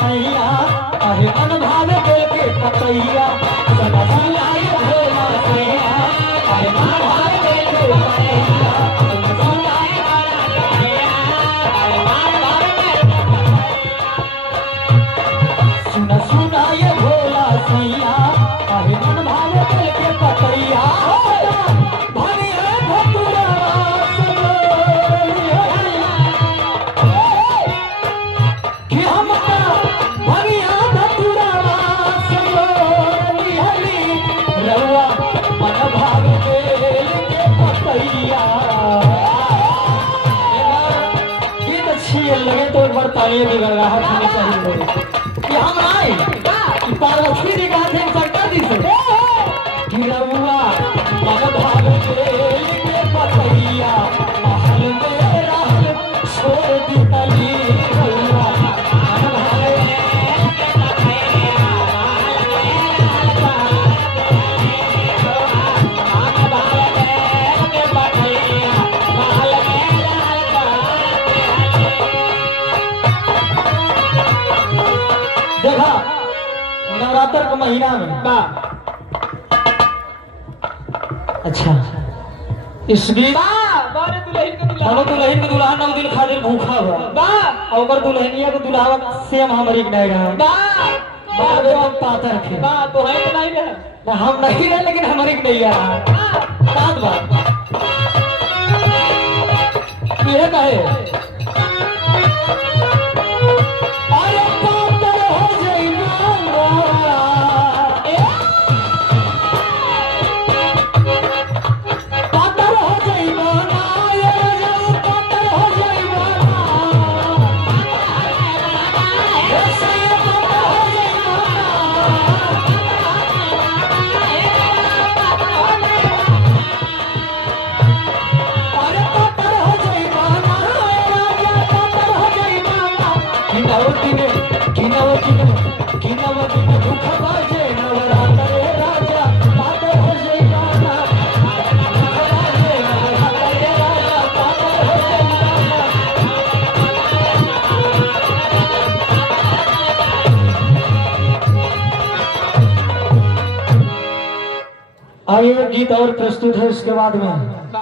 सैया अहे मन भावे बेल के पतैया सदा सुनाई भोला सैया अहे मन भावे बेल के पतैया सदा सुनाई भोला सैया अहे मन भावे बेल के पतैया सुना सुना ये भोला सैया अहे मन भावे बेल के पतैया लगे तो एक बार तालियां भी गड़गड़ाहट होनी चाहिए कि हम आए कि पार्वती जी का थे शंकर जी से गिरवा मन भाग बेल के पतैया महल में रहल छोड़ दी तली रउआ मन भाग बेल के पतैया महल में देखा नवरात्र के महीना में अच्छा इस बीच दुल्हन के दुल्हा 9 दिन खातिर भूखा हुआ और दुल्हनिया के दुल्हा सेम हमारी नहीं रहा पातर थे तो है तो नहीं रहा ना हम नहीं रहे लेकिन हमारी नहीं रहा सात बात ये कहे आइए गीत और प्रस्तुत है उसके बाद में